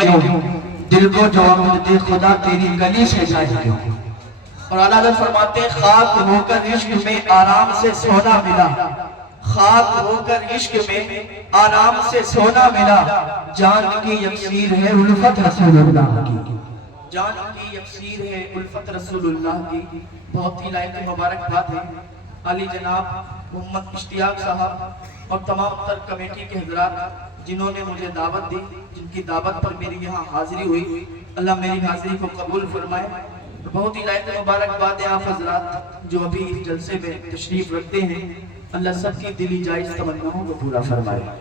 क्यों, दिल को जो अमन दे खुदा तेरी गली से जाए क्यों। और आला हज़रत फरमाते हैं खाक होकर इश्क में आराम से सोना मिला, खाक होकर इश्क में आराम से सोना मिला, जान की यकसीर है उल्फत रसूलुल्लाह की, जान की यकसीर है उल्फत रसूलुल्लाह की। बहुत ही लायक मुबारक बात है अली जनाब मोहम्मद इश्तियाक साहब और तमाम तर कमेटी के हजरात जिन्होंने मुझे दावत दी, जिनकी दावत पर मेरी यहाँ हाजिरी हुई, अल्लाह मेरी हाजिरी को कबूल फरमाए। बहुत ही लायक मुबारक बात है आप हजरात जो अभी इस जलसे में तशरीफ रखते हैं, अल्लाह सबकी दिली जायज़ तमन्नाओं को पूरा फरमाए।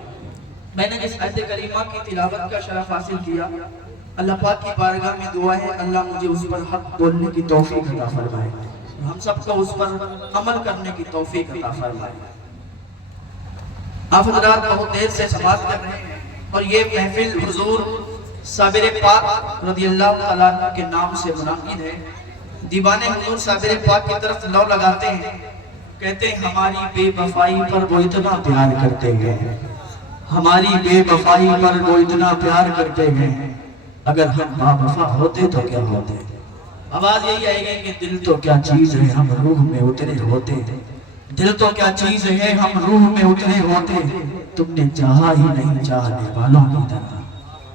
मैंने जिस आयत करीमा की तिलावत का शरफ हासिल किया, अल्लाह पाक की बारगाह में दुआ है अल्लाह मुझे उस पर हक बोलने की तौफीक अता फरमाए, हम सबको उस पर अमल करने की तौफीक अता फरमाए। आप हजरात बहुत देर से समाअत कर रहे हैं और ये महफिल हुजूर साबिर पाक रज़ियल्लाहु तआला अन्हु के नाम से मुनाकिद है। दीवाने हुजूर साबिर पाक की तरफ लौ लगाते हैं, कहते हैं हमारी बेवफाई पर वो इतना प्यार करते हैं, हमारी बेवफाई पर वो इतना प्यार करते हैं, अगर हम बावफा होते तो क्या होते। आवाज यही आएगी कि दिल तो क्या चीज है हम रूह में उतरे होते, दिल तो क्या चीज है हम रूह में उतरे होते, तुमने चाहा ही नहीं चाहने वालों की तरह,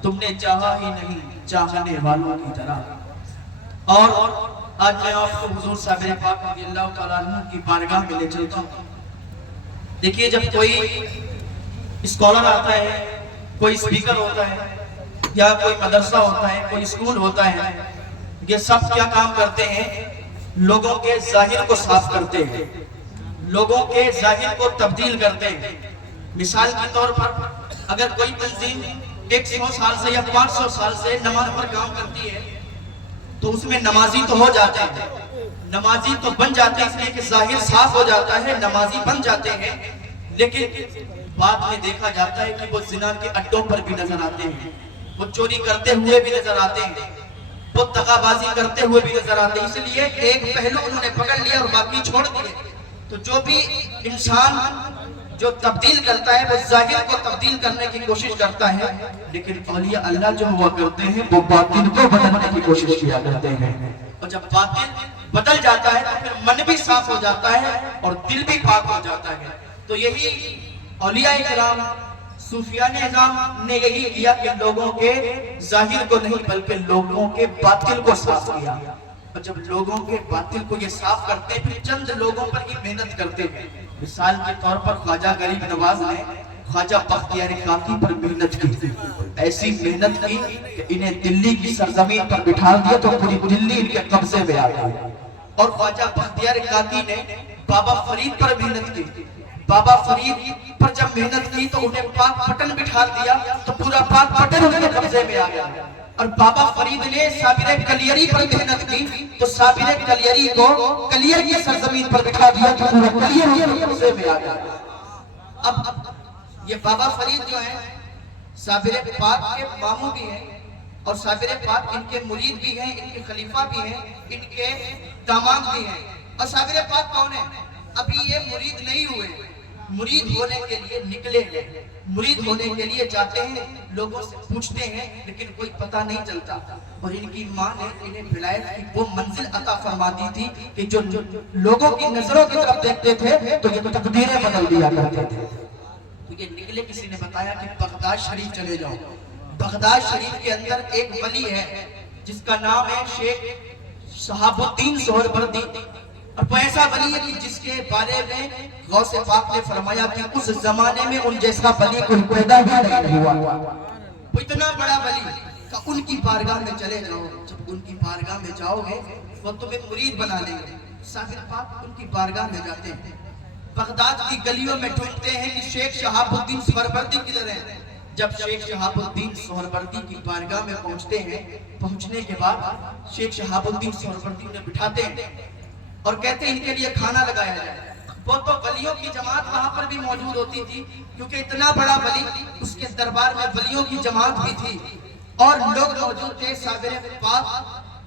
तुमने चाहा ही नहीं चाहने वालों की तरह। और आज मैं आपको हुजूर साबिर पाक रज़ियल्लाहु तआला अन्हु की बारगाह में ले चलता हूँ। देखिए जब कोई स्कॉलर आता है, कोई स्पीकर होता है या कोई मदरसा होता है, कोई स्कूल होता है, ये सब क्या काम करते हैं, लोगों के जाहिर को साफ करते हैं, लोगों के जाहिर को तब्दील करते हैं। मिसाल के तौर पर अगर कोई तंजीम 100 साल से या 500 साल से नमाज पर काम करती है तो उसमें नमाजी तो हो जाते हैं, नमाजी तो बन जाते हैं, इसलिए कि जाहिर साफ हो जाता है, नमाजी बन जाते हैं, लेकिन बाद में देखा जाता है कि वो जिना के अड्डों पर भी नजर आते हैं, वो चोरी करते हुए भी नजर आते हैं, वो दगाबाजी करते हुए भी नजर आते हैं। इसलिए एक पहलू उन्होंने पकड़ लिया और बाकी छोड़ दिए। तो जो भी इंसान जो तब्दील करता है वो जाहिर को तब्दील करने की कोशिश करता है, लेकिन औलिया अल्लाह जो हुआ करते हैं वो बातिन को बदलने की कोशिश किया करते हैं। और जब बातिन बदल जाता है तो फिर मन भी साफ हो जाता है और दिल भी पाक हो जाता है। तो यही औलिया इकराम सूफियाने इज़ाम ने यही किया कि लोगों के जाहिर को नहीं बल्कि लोगों के बातिल को साफ किया। और जब लोगों के बातिल को ये साफ करते हैं फिर चंद लोगों पर ही मेहनत करते हैं। मिसाल के तौर पर ख्वाजा गरीब नवाज ने ख्वाजा बख्तियार काकी पर मेहनत की, ऐसी मेहनत की कि इन्हें दिल्ली की सरजमीन पर बिठा दिया तो पूरी दिल्ली इनके कब्जे में आ गई। और ख्वाजा बख्तियार काकी ने बाबा फरीद पर मेहनत की, बाबा फरीद पर जब मेहनत की तो उन्हें पाक पटन बिठा दिया तो पूरा पाक पटन उनके कब्जे में आ गया। और बाबा फरीद ने साबिर कलियरी पर मेहनत की तो साबिर कलियरी को कलियर की सरजमीन पर बिठा दिया तो पूरा कलियर उनके कब्जे में आ गया। अब ये बाबा फरीद जो है साबिर पाक के मामू भी हैं और साबिर पाक इनके मुरीद भी हैं, इनके खलीफा भी हैं, इनके दामाद भी हैं। और साबिर पाक कौन है? अभी ये मुरीद नहीं हुए, मुरीद होने के लिए निकले हैं, मुरीद होने के लिए जाते हैं, लोगों से पूछते हैं लेकिन कोई पता नहीं चलता। और इनकी माँ ने इन्हें विलायत की वो मंजिल अता फरमा दी थी कि जो लोगों की नजरों की तरफ देखते थे तो ये तकदीरें बदल दिया करते थे। तो ये निकले, किसी ने बताया कि बगदाद शरीफ चले जाओ। बगदाद शरीफ के अंदर एक वली है जिसका नाम है शेख शहाबुद्दीन सोहरवर्दी। और वो ऐसा वली है कि जिसके बारे में गौसे पाक ने फरमाया कि उस जमाने में उन जैसा वली कोई पैदा ही नहीं हुआ। वो इतना बड़ा वली कि उनकी बारगाह में चले जाओ, जब उनकी बारगाह में जाओगे वो तुम्हें मुरीद बना लेंगे। साबिर पाक उनकी बारगाह में जाते हैं, बगदाद की गलियों में ढूंढते हैं कि शेख शहाबुद्दीन सोहरवर्दी किधर है। जब शेख शहाबुद्दीन सोहरवर्दी की बारगाह में पहुंचते हैं, पहुंचने के बाद शेख शहाबुद्दीन सोहरवर्दी उन्हें बिठाते हैं और कहते हैं इनके लिए खाना लगाया जाए। वो तो वलियों की जमात वहां पर भी मौजूद होती थी क्योंकि इतना बड़ा वली, उसके दरबार में वलियों की जमात भी थी और लोग मौजूद थे। साबिर पाक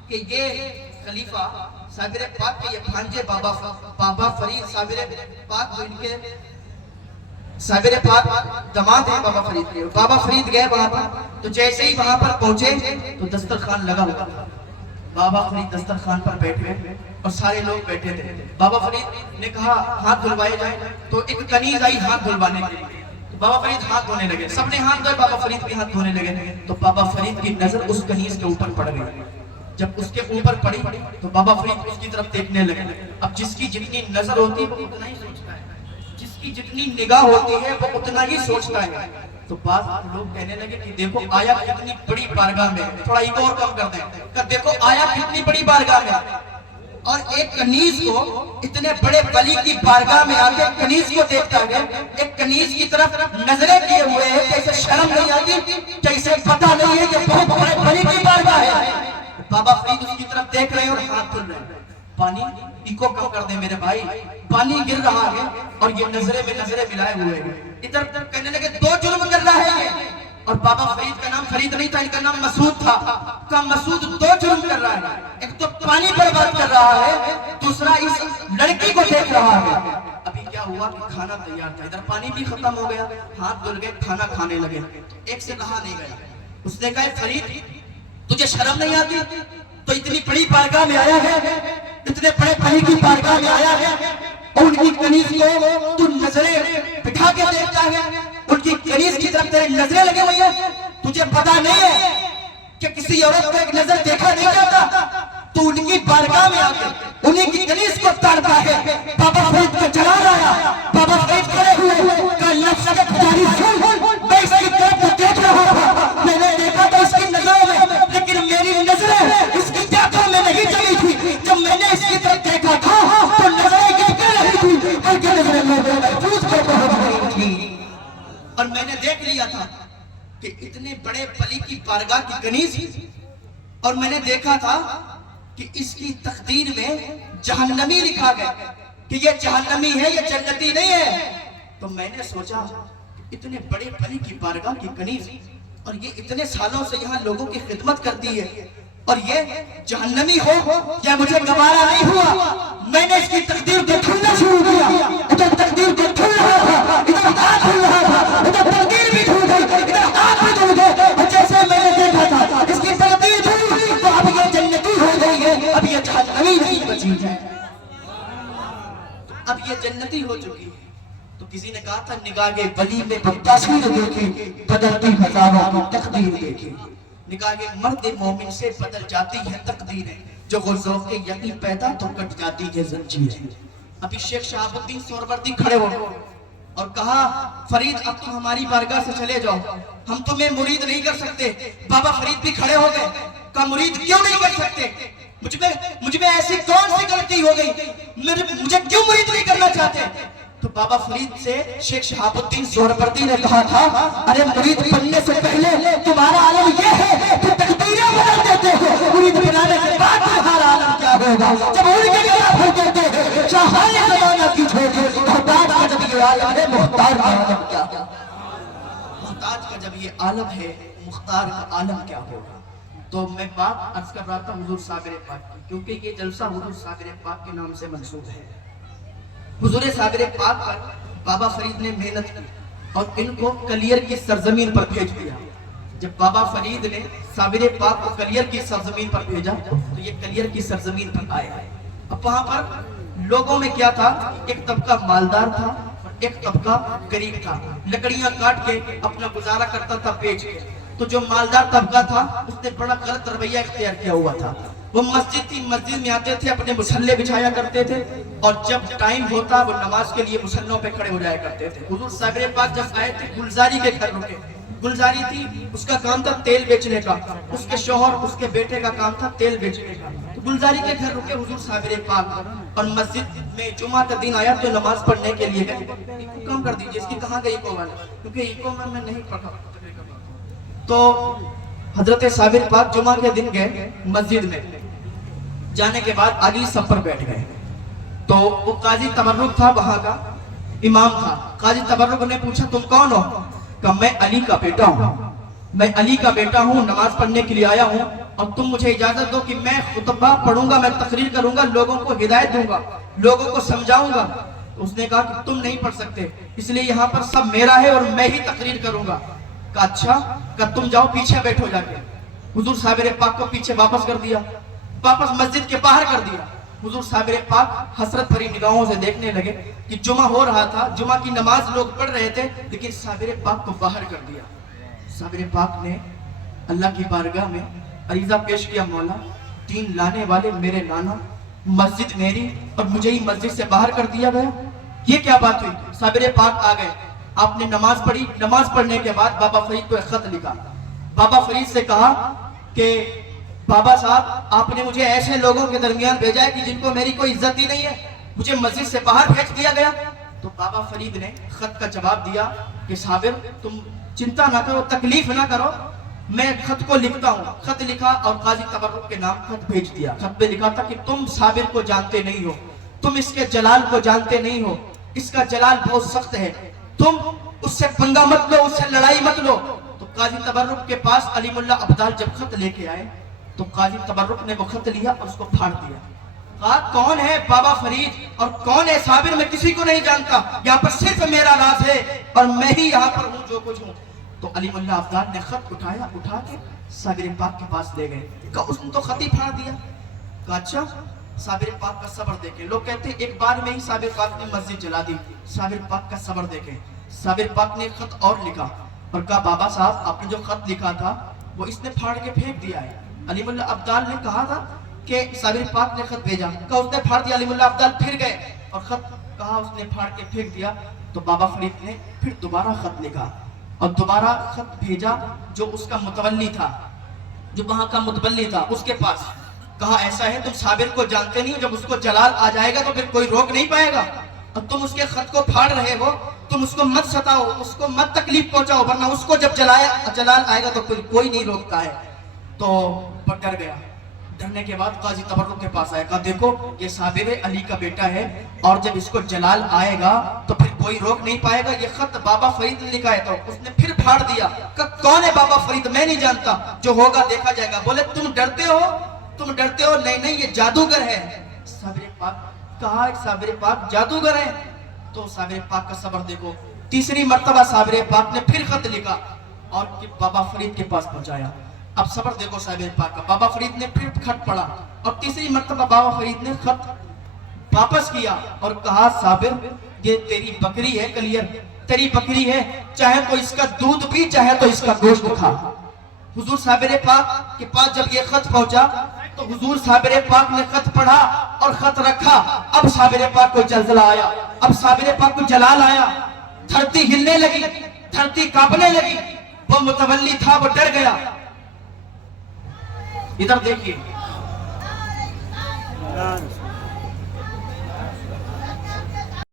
के ये खलीफा, साबिर पाक के ये भांजे बाबा फरीद साबिर पाक को इनके साबिर पाक दामाद है बाबा फरीद के। बाबा फरीद गए वहां पर, तो जैसे ही वहां पर पहुंचे तो दस्तरखान लगा हुआ। बाबा फरीद दस्तरखान पर बैठे और सारे लोग बैठे थे। बाबा फरीद ने कहा हाथ धुलवाए जाए, तो एक कनीज आई हाथ धुलवाने के लिए। तो बाबा फरीद हाथ धोने लगे, सबने हाथ धोए, बाबा फरीद भी हाथ धोने लगे। तो बाबा फरीद की नजर उस कनीज के ऊपर पड़ गई। जब उसके ऊपर पड़ी तो बाबा फरीद उसकी तरफ देखने लगे। अब जिसकी जितनी नजर होती है वो उतना ही सोचता है, जिसकी जितनी निगाह होती है वो उतना ही सोचता है। तो बाद लोग कहने लगे कि देखो आया कितनी बड़ी बारगाह में, थोड़ा ईगो और कम कर दें, कि देखो आया कितनी बड़ी बारगाह में, और एक कनीज को इतने बड़े वली की बारगाह में आके कनीज को देखता है, एक कनीज की तरफ नजरें किए हुए है, कैसे शर्म नहीं आती, कैसे पता नहीं है कि बहुत बड़े वली की बारगाह है। बाबा फरीद उसकी तरफ देख रहे हैं और हाथ धुल रहे हैं। पानी इको कम कर दे मेरे भाई, पानी गिर रहा है और ये नजरे में नजरे मिलाए हुए हैं। इधर कहने लगे दो जुर्म कर रहा है ये, और बाबा फरीद का नाम फरीद नहीं था, इनका नाम मसूद था। का मसूद दो जुर्म कर रहा है, एक तो पानी बर्बाद कर रहा है, दूसरा इस लड़की को देख रहा है। अभी क्या हुआ कि खाना तैयार था, इधर पानी भी खत्म हो गया, हाथ धुल गए, खाना खाने लगे। एक से कहा नहीं गया, उसने कहा फरीद तुझे शर्म नहीं आती, तो इतनी बड़ी बारगाह में आया है, इतने बड़े वली की बारगाह में आया है, और उनकी कनीज को तू नजरें बिठा के देखता है, उनकी कनीज की तरफ तेरी नजरें लगी हुई है। तुझे पता नहीं है कि किसी औरत को एक नजर देखा नहीं जाता, तू उनकी बारगाह में आके उन्हीं की कनीज को ताड़ता है। बाबा फरीद को चला रहा, बाबा फरीद खड़े हुए, कल नफ्स के पुजारी सुन, मैं इसकी तरफ देख रहा था, मैंने देखा था इसकी नजरों में, लेकिन मेरी नजरें इसकी आंखों में नहीं जमी थी। जब मैंने इसकी तरफ देखा था तो नजरें गिरती रही थी, बल्कि नजरें मेरे महफूज पे पहुंच गई थी। और मैंने देख लिया था कि इतने बड़े वली की बारगाह की कनीज, और मैंने देखा था कि इसकी तकदीर में जहन्नमी लिखा गया, कि ये जहन्नमी है, ये जन्नती नहीं है। तो मैंने सोचा इतने बड़े वली की बारगाह की कनीज, और ये इतने सालों से यहाँ लोगों की खिदमत करती है, और ये जहन्नमी हो या मुझे गवारा नहीं हुआ। मैंने इसकी तकदीर को ढूंढना शुरू किया, इधर तकदीर को ढूंढ रहा था, इधर हाथ ढूंढ रहा था, इधर तकदीर भी ढूंढ गई, इधर हाथ भी ढूंढ गए। और जैसे मैंने देखा था इसकी तकदीर ढूंढ, तो अब ये जन्नती हो गई है, अब ये जहन्नमी नहीं बची है, अब ये जन्नती हो चुकी है। तो किसी ने कहा था निगाह के वली में तस्वीर देखी, बदलती हजारों की तकदीर देखी। निगाह के मर्द मोमिन से बदल जाती है तकदीरें, जो गुज़र के यकीन पैदा तो कट जाती है जंजीरें। अभी शेख शहाबुद्दीन सोहरवर्दी खड़े हो और कहा फरीद अब तुम हमारी बारगाह से चले जाओ, हम तुम्हें मुरीद नहीं कर सकते। बाबा फरीद भी खड़े हो गए, कहा मुरीद क्यों नहीं कर सकते, मुझ में ऐसी कौन सी गलती हो गई, मुझे क्यों मुरीद नहीं करना चाहते। तो बाबा फरीद से शेख शहाबुद्दीन सोहरवर्दी ने कहा था अरे मुरीद बनने से पहले तुम्हारा आलम ये है कि तकदीरें बदल देते हो, मुरीद बनाने के बाद तुम्हारा आलम क्या होगा, जब उनके लिए भर देते हैं चाहे ज़माना की छोटी मुहताज का जब ये आलम है, मुख्तार का आलम क्या, मुहताज का जब ये आलम है, मुख्तार का आलम क्या होगा। तो मैं बात अर्ज कर रहा था हुजूर साबिर पाक की, क्योंकि ये जलसा हुजूर साबिर पाक के नाम से मंसूब है। हुजूर साबिर पाक पर बाबा फरीद ने मेहनत की और इनको कलियर की सरजमीन पर भेज दिया। जब बाबा फरीद ने साबिर पाक को कलियर की सरजमीन पर भेजा तो ये कलियर की सरजमीन पर आए। अब वहां पर लोगों में क्या था, एक तबका मालदार था और एक तबका गरीब था, लकड़ियां काट के अपना गुजारा करता था बेच के। तो जो मालदार तबका था उसने बड़ा गलत रवैया इख्तियार किया हुआ था। वो मस्जिद थी, मस्जिद में आते थे, अपने मुसल्ले बिछाया करते थे, और जब टाइम होता वो नमाज के लिए मुसल्लों पे खड़े हो जाया करते थे। हुजूर साबिर पाक जब आए थे गुलजारी के घर रुके, गुलजारी थी, उसका काम था तेल बेचने का, उसके शौहर उसके बेटे का काम था तेल बेचने का। तो गुलजारी के घर रुके हुजूर साबिर पाक, और मस्जिद में जुमा का दिन आया तो नमाज पढ़ने के लिए गए। कम कर दीजिए, इसकी कहाँ गई इको वाला, क्योंकि इको में मैं नहीं पढ़ा। तो हजरत साबिर पाक जुमा के दिन गए मस्जिद में, जाने के बाद अगली सब पर बैठ गए। तो वो काजी तबर्रुक था, वहां का इमाम था। काजी तबर्रुक ने पूछा तुम कौन हो, कहा मैं अली का बेटा हूँ, मैं अली का बेटा हूँ, नमाज पढ़ने के लिए आया हूँ, और तुम मुझे इजाजत दो कि मैं खुतबा पढ़ूंगा, मैं तकरीर करूंगा, लोगों को हिदायत दूंगा, लोगों को समझाऊंगा। تو اس نے کہا کہ تم نہیں پڑھ سکتے، اس لیے یہاں پر سب میرا ہے اور میں ہی تقریر کروں گا۔ کہا اچھا، کہا تم جاؤ پیچھے بیٹھو جا کے۔ حضور صابر پاک کو پیچھے واپس کر دیا، واپس مسجد کے باہر کر دیا۔ حضور صابر پاک حسرت بھری نگاہوں سے دیکھنے لگے کہ جمعہ ہو رہا تھا، جمعہ کی نماز لوگ پڑھ رہے تھے، لیکن صابر پاک کو باہر کر دیا۔ صابر پاک نے اللہ کی بارگاہ میں عریضہ پیش کیا، مولا دین لانے والے میرے نانا، مسجد میری اور مجھے ہی مسجد سے باہر کر دیا گیا، یہ کیا بات ہوئی؟ صابر پاک آ گئے، آپ نے نماز پڑھی، نماز پڑھنے کے بعد بابا فرید کو ایک خط لکھا۔ بابا فرید سے کہا کہ بابا صاحب آپ نے مجھے ایسے لوگوں کے درمیان بھیجا ہے کہ جن کو میری کوئی عزت ہی نہیں ہے، مجھے مسجد سے باہر بھیج دیا گیا۔ تو بابا فرید نے خط کا جواب دیا کہ صابر تم چنتا نہ کرو، تکلیف نہ کرو، میں خط کو لکھتا ہوں۔ خط لکھا اور قاضی تبرک کے نام خط بھیج دیا۔ خط پہ لکھا تھا کہ تم صابر کو جانتے نہیں ہو، تم اس کے جلال کو جانتے نہیں ہو، اس کا جلال بہت سخت ہے، تم اس سے پنگا مت لو، اس سے لڑائی مت لو۔ تو قاضی تبرک کے پاس علیم اللہ ابدال جب خط لے کے آئے تو قاضی تبرک نے وہ خط لیا اور اس کو پھاڑ دیا۔ کہا کون ہے بابا فرید اور کون ہے صابر، میں کسی کو نہیں جانتا، یہاں پر صرف میرا راز ہے اور میں ہی یہاں پر ہوں جو کچھ ہوں۔ تو علیم اللہ ابدال نے خط اٹھایا، اٹھا کے صابر پاک کے پاس لے گئے۔ کہا اس نے تو خط ہی پھاڑ دیا۔ کہا اچھا، صابر پاک کا صبر دیکھیں۔ لوگ کہتے ہیں ایک بار میں ہی صابر پاک نے مسجد جلا دی، صابر پاک کا صبر دیکھیں۔ صابر پاک نے خط اور لکھا اور کہا بابا صاحب آپ نے جو خط لکھا تھا وہ اس نے پھاڑ کے پھینک دیا ہے۔ علیم اللہ ابدال نے کہا تھا کہ صابر پاک نے خط بھیجا، کہا اس نے پھاڑ دیا۔ علیم اللہ ابدال پھر گئے اور خط کہا اس نے پھاڑ کے پھینک دیا۔ تو بابا فرید نے پھر دوبارہ خط لکھا اور دوبارہ خط بھیجا جو اس کا متولی تھا، جو وہاں کا متولی تھا، اس کے پاس۔ کہا ایسا ہے تم صابر کو جانتے نہیں ہو، جب اس کو جلال آ جائے گا تو پھر کوئی روک نہیں پائے گا، اور تم اس کے خط کو پھاڑ رہے ہو، تم اس کو مت ستاؤ، اس کو مت تکلیف پہنچاؤ، ورنہ اس کو جب جلال آئے گا تو کوئی نہیں روکتا ہے۔ تو ڈر گیا۔ ڈرنے کے بعد قاضی تبرک کے پاس آیا، کہا دیکھو یہ صابر علی کا بیٹا ہے اور جب اس کو جلال آئے گا تو پھر کوئی روک نہیں پائے گا، یہ خط بابا فرید نے لکھا ہے۔ تو اس نے پھر پھاڑ دیا، کہا کون ہے بابا فرید، میں نہیں جانتا، جو ہوگا دیکھا جائے گا۔ بولے تم ڈرتے ہو، تم ڈرتے ہو، نہیں نہیں یہ جادوگر ہے۔ صابر پاک کہا صابر پاک جادوگر ہے؟ تو صابر پاک کا صبر دیکھو، تیسری مرتبہ صابر پاک نے پھر خط لکھا اور بابا فرید کے پاس پہنچایا۔ اب صبر دیکھو صابر پاک کا، بابا فرید نے پھر خط پڑھا اور تیسری مرتبہ بابا فرید نے خط واپس کیا اور کہا صابر یہ تیری بکری ہے، کلیئر تیری بکری ہے، چاہے تو اس کا دودھ پی، چاہے تو اس کا گوشت کھا۔ حضور صابر پاک کے پاس جب یہ خط پہنچا تو حضور صابر پاک نے خط پڑھا اور خط رکھا۔ اب صابر پاک کو زلزلہ آیا، اب صابر پاک کو جلال آیا، دھرتی ہلنے لگی، دھرتی کانپنے لگی، وہ متولی تھا وہ ڈر گیا۔ ادھر دیکھیے